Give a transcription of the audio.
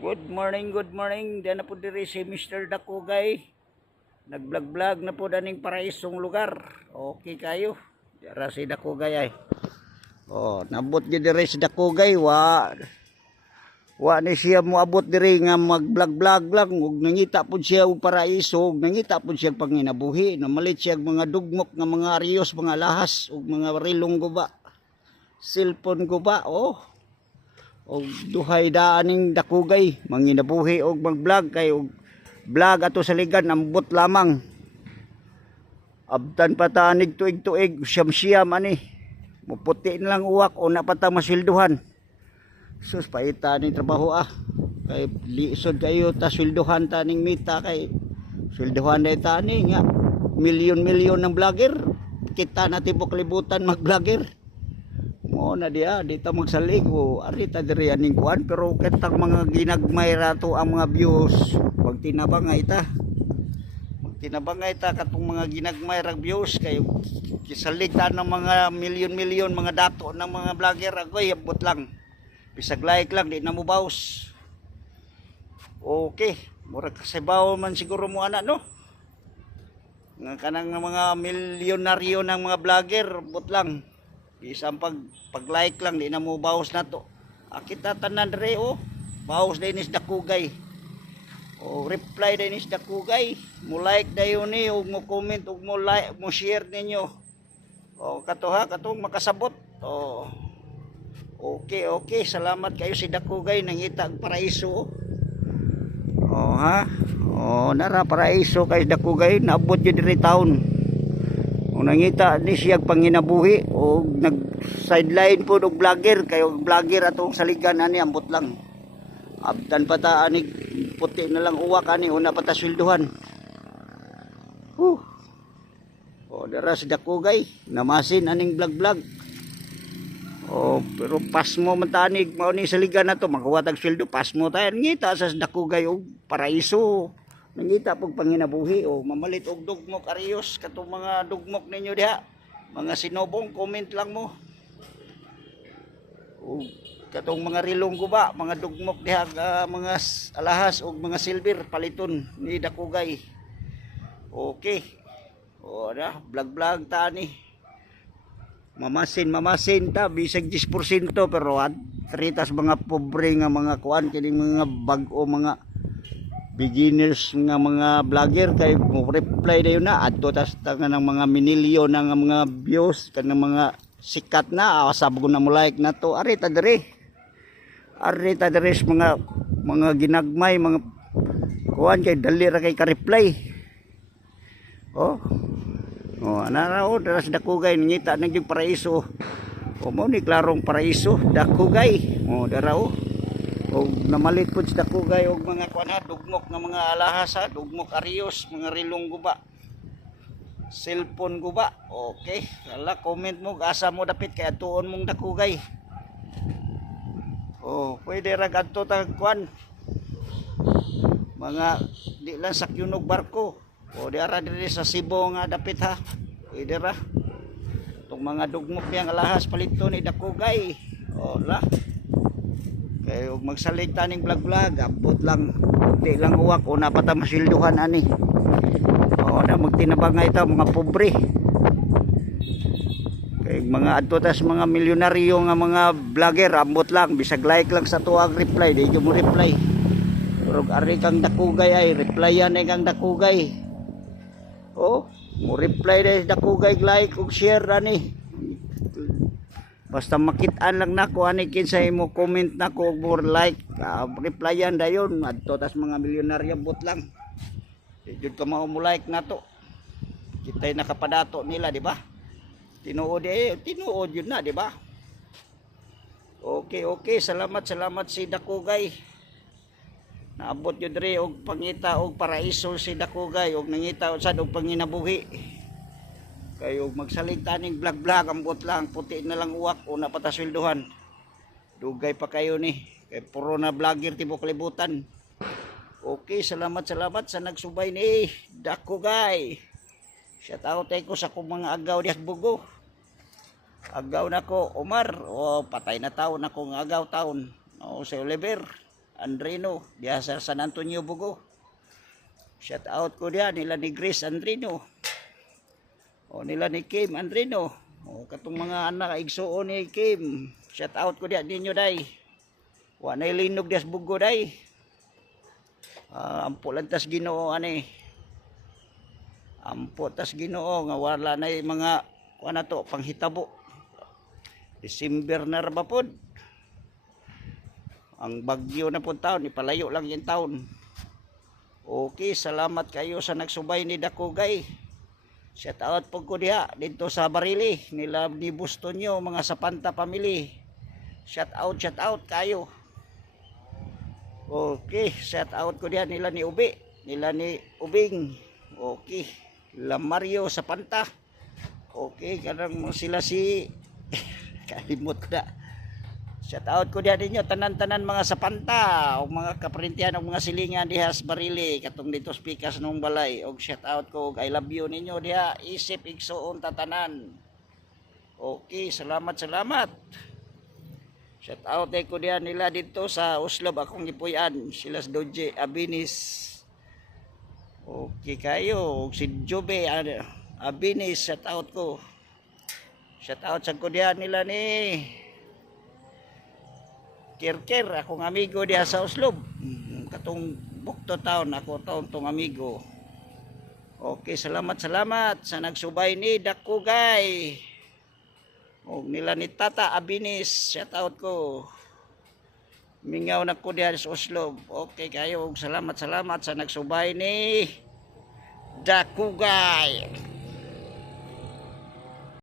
Good morning. Diyan na po diri si Mr. Dakugay. Nag-vlog na po daning paraisong lugar. Okay kayo. Dara si Dakugay ay. Oh, nabot gyud diri si Dakugay wa ni siya moabot diri nga mag-vlog lang ug nangita pud siya og paraiso, ug nangita pud siya panginabuhi. Namalit siya mga dugmok nga mga ariyos, mga lahas ug mga rilong guba. Cellphone guba, oh. Og duhay daaning Dakugay manginabuhi og mag-vlog kay og vlog ato sa ligan ambot lamang abtan patanig tuig siyam ani muputi na lang uwak o napata masilduhan sus paita ning trabaho kay liisod kayo ta silduhan taning mita kay silduhan day tani nga milyon ng vlogger kita na tibok libutan mag-vlogger mo na dia dito magsalig o arita diri aning kuan pero ketang mga ginagmay rato ang mga views pag tinabangay ta katong mga ginagmay ra views kay kisalig ta ng mga milyon mga dato ng mga vlogger agoy abot lang bisag like lang di na mo bawas okay mura kasabaw man siguro mo ana no nga kanang mga milyonaryo ng mga vlogger abot lang isang pag-like lang di na mo bawas na to. Kita tanan dre bawas din is Dakugay. Reply din is Dakugay. Mo like dayon ni ug mo comment ug mo like mo share ninyo. Katong makasabot. Okay, salamat kayo si Dakugay nangita og paraiso. Nara paraiso kay Dakugay naabot gyud diri taon. Nangita ni siya panginabuhi o nag sideline po og vlogger kayo vlogger atong saligan ani ambot lang abtan pata ani puti na lang uwak ani una pata sweldohan dara sa Dakugay namasin aning vlog pero pasmo man tanig mao ni saligan nato maghuwat og sweldo pasmo tayo ngita sa Dakugay og paraiso nangita pog panginabuhi mamalit og dugmok ariyos katong mga dugmok ninyo diha mga sinobong comment lang mo katong mga rilong guba mga dugmok diha mga alahas og mga silver paliton ni Dakugay okay vlog ta ni mamasin ta bisag 10% pero tritas mga pobre nga mga kuan kini mga bag-o mga beginners nga mga vlogger kay mo reply dayon na adto tas nga ng mga minilyon nga mga views kanang mga sikat na sabgo na mo like na to arita diri mga ginagmay mga kuan kay dali ra kay ka-reply anara dara sa Dakugay ngita nang paraiso mo ni klarong paraiso Dakugay dara namalit po sa Dakugay og mga kuan dugmok nga mga alahas dugmok ariyos mga rilong guba cellphone guba okay ala comment mo asa mo dapit kay atuon mong Dakugay pwede ra gadto ta kuan mga di lang sakyon og barko di ara diri sa Cebu nga dapit pwede ra tong mga dugmok yang alahas palito ni Dakugay kaya magsalig taning vlog abot lang di lang uwak o napata masilduhan ani na magtinabangay ito mga pobre kaya mga adtotas mga milyonaryo nga mga vlogger abot lang bisag like lang sa tuwag reply di mo reply pero ari kang Dakugay ay replyan ay kang Dakugay mo reply di Dakugay like ug share ani basta makitaan lang nako ani kinsay mo comment nako or like replyan dayon adto tas mga milyonaryo bot lang jud ka mao mo like nato kitay nakapadato nila di ba tinuod yun na di ba okay salamat si Dakugay naabot yun diri og pangita og paraiso si Dakugay og nangita sad og panginabuhi kayo magsalig taning vlog ambot lang puti na lang uwak o napatasweldohan dugay pa kayo ni kay puro na vlogger tibok libutan okay salamat sa nagsubay ni Dakugay shout out ko sa akong mga agaw di Bugo agaw nako Omar patay na taon akong agaw taon sa Oliver Andrino diha sa San Antonio Bugo. Shout out ko diha nila ni Grace Andrino. O nila ni Kim Andrino. O katong mga anak igsuon ni Kim. Shout out ko diha ninyo day. Wa nay linog dias Bugo day. Ampo lang tas Ginoo ani. Ampo tas Ginoo nga wala nay mga kuan na to panghitabo. December na ra ba pod? Ang bagyo na po taon, ipalayo lang yung taon. Okay, salamat kayo sa nagsubay ni Dakugay. Shout out po ko diha dito sa Barili, nila ni Bustonyo, mga Sapanta family. Shout out kayo. Okay, shout out ko diha nila ni Ubi, nila ni Ubing. Okay, La Mario Sapanta. Okay, kanang sila si kalimot na. Shout out ko diha ninyo tanan-tanan mga Sapanta o mga kaprintihan o mga silingan diha sa Barili katong dito speakers nung balay. Og shout out ko I love you ninyo diha isip igsuon tatanan. Okay, salamat. Shout out ko diha nila dito sa Uslob akong gipuy-an sila sa Doje Abinis. Okay kayo og si Jobe Abinis shout out ko. Shout out sa ko diha nila ni Kirkir, akong amigo diha sa Uslob. Katong Bukto Town, ako tong amigo. Okay, salamat sa nagsubay ni Dakugay. O nila ni Tata Abinis, shout out ko. Mingaw na ko diha sa Uslob. Okay kayo, salamat sa nagsubay ni Dakugay.